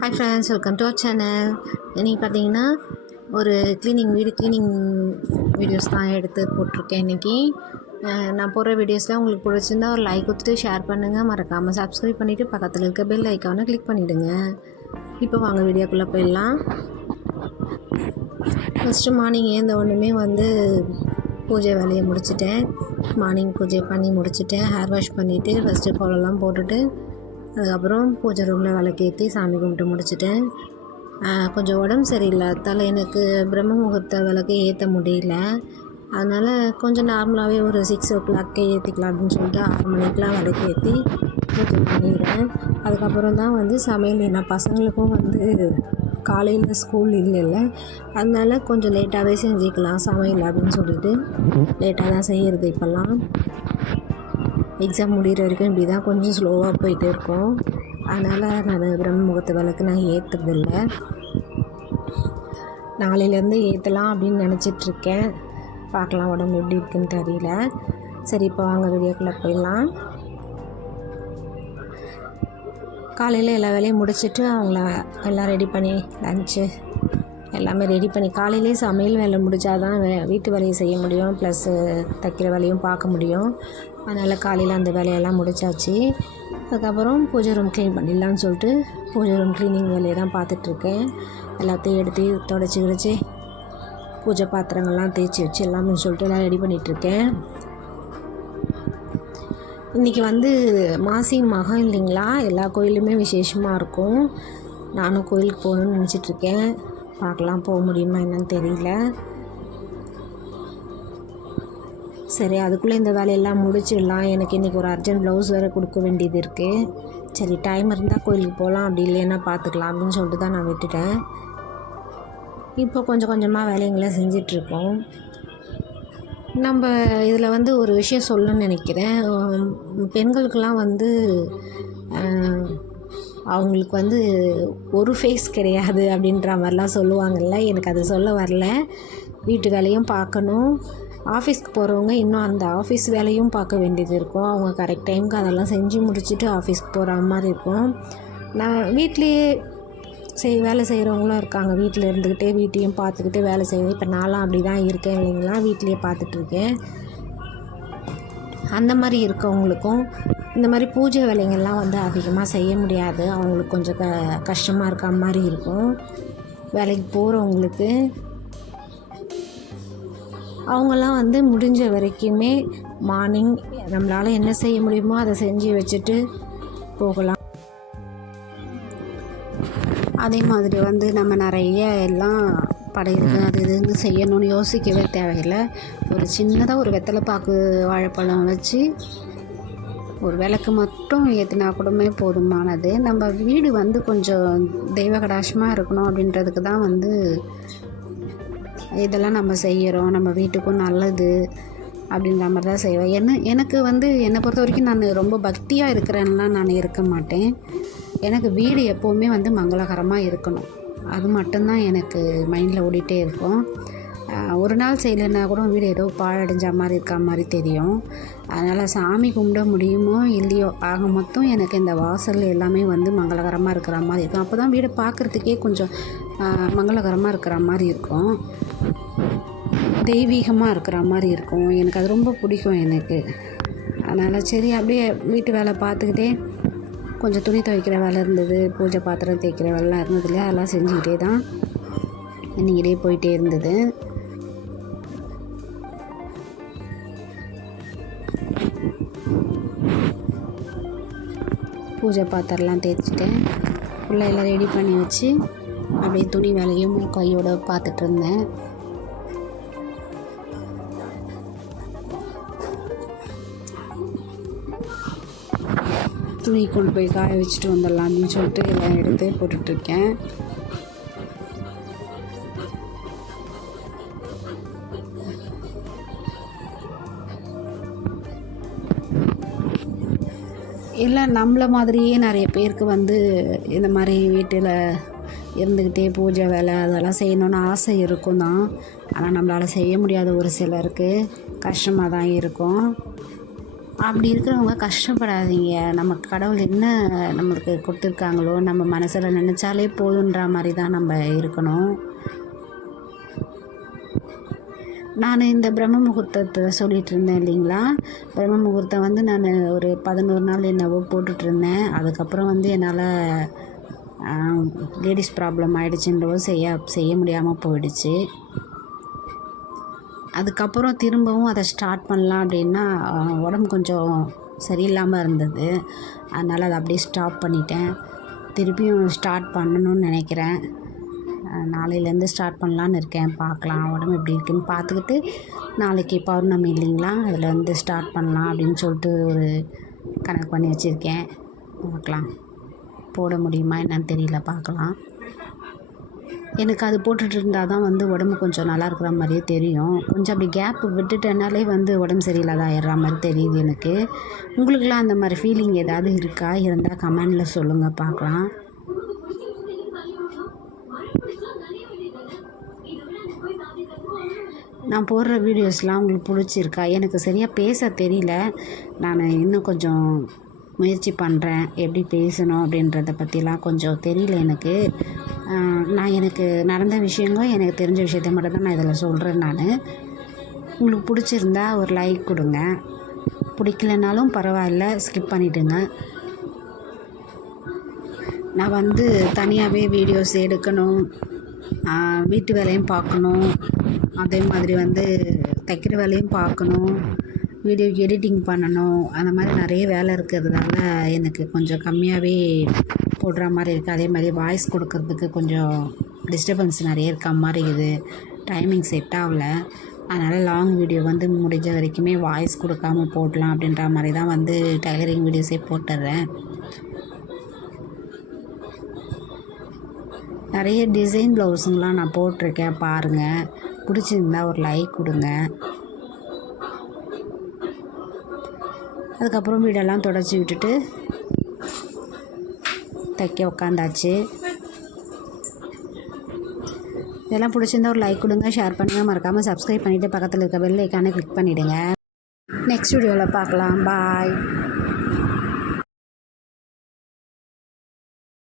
Hi friends welcome to our channel இன்றைக்கி பார்த்தீங்கன்னா ஒரு க்ளீனிங் வீடு க்ளீனிங் வீடியோஸ் தான் எடுத்து போட்டிருக்கேன் இன்றைக்கி நான் போடுற வீடியோஸில் உங்களுக்கு பிடிச்சிருந்தா ஒரு லைக் கொடுத்துட்டு ஷேர் பண்ணுங்கள் மறக்காமல் சப்ஸ்கிரைப் பண்ணிவிட்டு பக்கத்தில் இருக்க பெல் ஐக்கானை கிளிக் பண்ணிவிடுங்க இப்போ வாங்க வீடியோக்குள்ளே போயிடலாம். ஃபஸ்ட்டு மார்னிங் ஏந்த ஒன்றுமே வந்து பூஜை வேலையை முடிச்சிட்டேன். மார்னிங் பூஜை பண்ணி முடிச்சிட்டேன். ஹேர் வாஷ் பண்ணிவிட்டு ஃபஸ்ட்டு கோலம்லாம் போட்டுட்டு அதுக்கப்புறம் பூஜை ரூமில் விளக்கேற்றி சாமி கும்பிட்டு முடிச்சிட்டேன். கொஞ்சம் உடம்பு சரியில்லாதால எனக்கு பிரம்ம முகூர்த்த விளக்கு ஏற்ற முடியல. அதனால் கொஞ்சம் நார்மலாகவே ஒரு சிக்ஸ் ஓ கிளாக்கே ஏற்றிக்கலாம் அப்படின்னு சொல்லிட்டு ஆறு மணிக்கெலாம் விளக்கு ஏற்றி பூஜை பண்ணிடுறேன். அதுக்கப்புறம் தான் வந்து சமையல். என்ன பசங்களுக்கும் வந்து காலையில் ஸ்கூல் இல்லைல்ல. அதனால் கொஞ்சம் லேட்டாகவே செஞ்சுக்கலாம் சமையல் அப்படின்னு சொல்லிட்டு. லேட்டாக தான் செய்கிறது இப்போல்லாம். எக்ஸாம் முடிகிற வரைக்கும் இப்படி தான் கொஞ்சம் ஸ்லோவாக போயிட்டு இருக்கோம். அதனால் நான் பிரம்ம முகூர்த்த விளக்கு நான் ஏற்றுறதில்ல நாளையிலேருந்து ஏற்றலாம் அப்படின்னு நினச்சிட்ருக்கேன் பார்க்கலாம் உடம்பு எப்படி இருக்குன்னு தெரியல. சரி இப்போ வாங்க வீடியோக்குள்ளே போயிடலாம். காலையில் எல்லா வேலையும் முடிச்சுட்டு அவங்கள எல்லாம் ரெடி பண்ணி லஞ்சு எல்லாமே ரெடி பண்ணி காலையிலே சமையல் வேலை முடிஞ்சால் தான் வே வீட்டு வேலையை செய்ய முடியும். ப்ளஸ்ஸு தைக்கிற வேலையும் பார்க்க முடியும். அதனால் காலையில் அந்த வேலையெல்லாம் முடிச்சாச்சு. அதுக்கப்புறம் பூஜை ரூம் க்ளீன் பண்ணிடலான்னு சொல்லிட்டு பூஜை ரூம் க்ளீனிங் வேலையை தான் பார்த்துட்ருக்கேன். எல்லாத்தையும் எடுத்து தொடச்சி கிடச்சி பூஜை பாத்திரங்கள்லாம் தேய்ச்சி வச்சு எல்லாமே சொல்லிட்டு எல்லாம் ரெடி பண்ணிகிட்ருக்கேன் இன்றைக்கி வந்து மாசி மகம் இல்லைங்களா? எல்லா கோயிலுமே விசேஷமாக இருக்கும். நானும் கோயிலுக்கு போகணுன்னு நினச்சிட்ருக்கேன். பார்க்கலாம் போக முடியுமா என்னன்னு தெரியல. சரி அதுக்குள்ளே இந்த வேலையெல்லாம் முடிச்சிடலாம். எனக்கு இன்றைக்கி ஒரு அர்ஜென்ட் ப்ளவுஸ் வேறு கொடுக்க வேண்டியது இருக்குது சரி டைம் இருந்தால் கோயிலுக்கு போகலாம் அப்படி இல்லைன்னா பார்த்துக்கலாம் அப்படின்னு சொல்லிட்டு தான் நான் விட்டுட்டேன். இப்போ கொஞ்சம் கொஞ்சமாக வேலைங்களை செஞ்சிட்ருக்கோம். நம்ம இதில் வந்து ஒரு விஷயம் சொல்லணும்னு நினைக்கிறேன். பெண்களுக்கெல்லாம் வந்து அவங்களுக்கு வந்து ஒரு ஃபேஸ் கிடையாது அப்படின்ற மாதிரிலாம் சொல்லுவாங்கள்ல எனக்கு அது சொல்ல வரல. வீட்டு வேலையும் பார்க்கணும். ஆஃபீஸ்க்கு போகிறவங்க இன்னும் அந்த ஆஃபீஸ் வேலையும் பார்க்க வேண்டியது இருக்கும். அவங்க கரெக்ட் டைமுக்கு அதெல்லாம் செஞ்சு முடிச்சுட்டு ஆஃபீஸ்க்கு போகிற மாதிரி இருக்கும். நான் வீட்லேயே செய் வேலை செய்கிறவங்களும் இருக்காங்க. வீட்டில் இருந்துக்கிட்டே வீட்டையும் பார்த்துக்கிட்டு வேலை செய்வேன் இப்போ நான்லாம் அப்படி தான் இருக்கேன். இல்லைங்களா வீட்லேயே பார்த்துட்ருக்கேன். அந்த மாதிரி இருக்கவங்களுக்கும் இந்த மாதிரி பூஜை வேலைங்கள்லாம் வந்து அதிகமாக செய்ய முடியாது. அவங்களுக்கு கொஞ்சம் க கஷ்டமாக இருக்க மாதிரி இருக்கும். வேலைக்கு போகிறவங்களுக்கு அவங்கெல்லாம் வந்து முடிஞ்ச வரைக்குமே மார்னிங் நம்மளால் என்ன செய்ய முடியுமோ அதை செஞ்சு வச்சுட்டு போகலாம். அதே மாதிரி வந்து நம்ம நிறைய எல்லாம் படையிறது அது இதுன்னு செய்யணும்னு யோசிக்கவே தேவையில்லை. ஒரு சின்னதாக ஒரு வெத்தலைப்பாக்கு வாழைப்பழம் வச்சு ஒரு விளக்கு மட்டும் ஏற்றினா கூடமே போதுமானது. நம்ம வீடு வந்து கொஞ்சம் தெய்வ கடாசமாக இருக்கணும் அப்படின்றதுக்கு தான் வந்து இதெல்லாம் நம்ம செய்கிறோம் நம்ம வீட்டுக்கும் நல்லது அப்படின்ற மாதிரி தான் செய்வேன். என்ன எனக்கு வந்து என்னை பொறுத்த வரைக்கும் நான் ரொம்ப பக்தியாக இருக்கிறேன்லாம் நான் இருக்க மாட்டேன். எனக்கு வீடு எப்போவுமே வந்து மங்களகரமாக இருக்கணும். அது மட்டும்தான் எனக்கு மைண்டில் ஓடிட்டே இருக்கும். ஒரு நாள் செய்யலைன்னா கூட வீடு ஏதோ பாழடைஞ்ச மாதிரி இருக்கா மாதிரி தெரியும். அதனால் சாமி கும்பிட முடியுமோ இல்லையோ ஆக மொத்தம் எனக்கு இந்த வாசல் எல்லாமே வந்து மங்களகரமாக இருக்கிற மாதிரி இருக்கும். அப்போ தான் வீடை பார்க்குறதுக்கே கொஞ்சம் மங்களகரமாக இருக்கிற மாதிரி இருக்கும். தெய்வீகமாக இருக்கிற மாதிரி இருக்கும். எனக்கு அது ரொம்ப பிடிக்கும் எனக்கு. அதனால் சரி அப்படியே வீட்டு வேலை பார்த்துக்கிட்டே கொஞ்சம் துணி துவைக்கிற வேலை இருந்தது. பூஜை பாத்திரம் தேய்க்கிற வேலைலாம் இருந்தது இல்லையா? அதெல்லாம் செஞ்சுக்கிட்டே தான் இன்றைக்கிட்டே போயிட்டே இருந்தது. பூஜை பாத்திரம்லாம் தேய்ச்சிட்டேன். உள்ள எல்லாம் ரெடி பண்ணி வச்சு அப்படியே துணி வேலையும் கையோட பார்த்துட்டு இருந்தேன். துணி கொண்டு போய் காய வச்சுட்டு வந்துடலாம் அப்படின்னு சொல்லிட்டு எல்லாம் எடுத்து போட்டுட்ருக்கேன் இல்லை நம்மளை மாதிரியே நிறைய பேருக்கு வந்து இந்த மாதிரி வீட்டில் இருந்துக்கிட்டே பூஜை வேலை அதெல்லாம் செய்யணும்னு ஆசை இருக்கும் தான். ஆனால் நம்மளால் செய்ய முடியாத ஒரு சிலருக்கு கஷ்டமாக தான் இருக்கும். அப்படி இருக்கிறவங்க கஷ்டப்படாதீங்க. நமக்கு கடவுள் என்ன நம்மளுக்கு கொடுத்துருக்காங்களோ நம்ம மனசில் நினச்சாலே போதுன்ற மாதிரி தான் நம்ம இருக்கணும். நான் இந்த பிரம்ம முகூர்த்தத்தை சொல்லிகிட்டு இருந்தேன் இல்லைங்களா? பிரம்ம முகூர்த்தம் வந்து நான் ஒரு பதினோரு நாள் என்னவோ போட்டுட்டு இருந்தேன். அதுக்கப்புறம் வந்து என்னால் லேடிஸ் ப்ராப்ளம் ஆகிடுச்சுன்றவும் செய்ய செய்ய முடியாமல் போயிடுச்சு. அதுக்கப்புறம் திரும்பவும் அதை ஸ்டார்ட் பண்ணலாம் அப்படின்னா உடம்பு கொஞ்சம் சரியில்லாமல் இருந்தது. அதனால் அதை அப்படியே ஸ்டாப் பண்ணிட்டேன். திருப்பியும் ஸ்டார்ட் பண்ணணும்னு நினைக்கிறேன். நாளையிலேருந்து ஸ்டார்ட் பண்ணலான்னு இருக்கேன். பார்க்கலாம் உடம்பு எப்படி இருக்குன்னு பார்த்துக்கிட்டு நாளைக்கு பௌர்ணமி இல்லைங்களா? அதில் வந்து ஸ்டார்ட் பண்ணலாம் அப்படின்னு சொல்லிட்டு ஒரு கணக்கு பண்ணி வச்சுருக்கேன். பார்க்கலாம். போட முடியுமா என்னன்னு தெரியல பார்க்கலாம். எனக்கு அது போட்டுட்டு இருந்தால் தான் வந்து உடம்பு கொஞ்சம் நல்லா இருக்கிற மாதிரியே தெரியும். கொஞ்சம் அப்படி கேப் விட்டுட்டனாலே வந்து உடம்பு சரியில்லாத ஆயிடுற மாதிரி தெரியுது எனக்கு. உங்களுக்குலாம் அந்த மாதிரி ஃபீலிங் ஏதாவது இருக்கா? இருந்தால் கமெண்டில் சொல்லுங்கள் பார்க்கலாம். நான் போடுற வீடியோஸ்லாம் உங்களுக்கு பிடிச்சிருக்கா? எனக்கு சரியாக பேச தெரியல. நான் இன்னும் கொஞ்சம் முயற்சி பண்ணுறேன் எப்படி பேசணும் அப்படின்றத பற்றிலாம் கொஞ்சம் தெரியல எனக்கு. நான் எனக்கு நடந்த விஷயங்கள் எனக்கு தெரிஞ்ச விஷயத்த மட்டும் தான் நான் இதில் சொல்கிறேன் நான். உங்களுக்கு பிடிச்சிருந்தா ஒரு லைக் கொடுங்க. பிடிக்கலனாலும் பரவாயில்ல ஸ்கிப் பண்ணிவிடுங்க நான் வந்து தனியாகவே வீடியோஸ் எடுக்கணும். வீட்டு வேலையும் பார்க்கணும். அதே மாதிரி வந்து தைக்கிற வேலையும் பார்க்கணும். வீடியோ எடிட்டிங் பண்ணணும். அந்த மாதிரி நிறைய வேலை இருக்கிறதுனால எனக்கு கொஞ்சம் கம்மியாகவே போடுற மாதிரி இருக்குது அதே மாதிரி வாய்ஸ் கொடுக்கறதுக்கு கொஞ்சம் டிஸ்டர்பன்ஸ் நிறைய இருக்க மாதிரி இருக்குது. டைமிங் செட் ஆகல. அதனால் லாங் வீடியோ வந்து முடிஞ்ச வரைக்குமே வாய்ஸ் கொடுக்காம போடலாம் அப்படின்ற மாதிரி தான் வந்து டைலரிங் வீடியோஸே போட்டுடுறேன் நிறைய டிசைன் ப்ளவுஸுங்கெலாம் நான் போட்டிருக்கேன் பாருங்கள் பிடிச்சிருந்தா ஒரு லைக் கொடுங்க. அதுக்கப்புறம் வீடெல்லாம் தொடச்சி விட்டுட்டு தைக்க உக்காந்தாச்சு. இதெல்லாம் பிடிச்சிருந்தா ஒரு லைக் கொடுங்க ஷேர் பண்ணுங்கள் மறக்காமல் சப்ஸ்கிரைப் பண்ணிவிட்டு பக்கத்தில் இருக்க பெல் ஐக்கானை கிளிக் பண்ணிவிடுங்க நெக்ஸ்ட் வீடியோவில் பார்க்கலாம். பாய்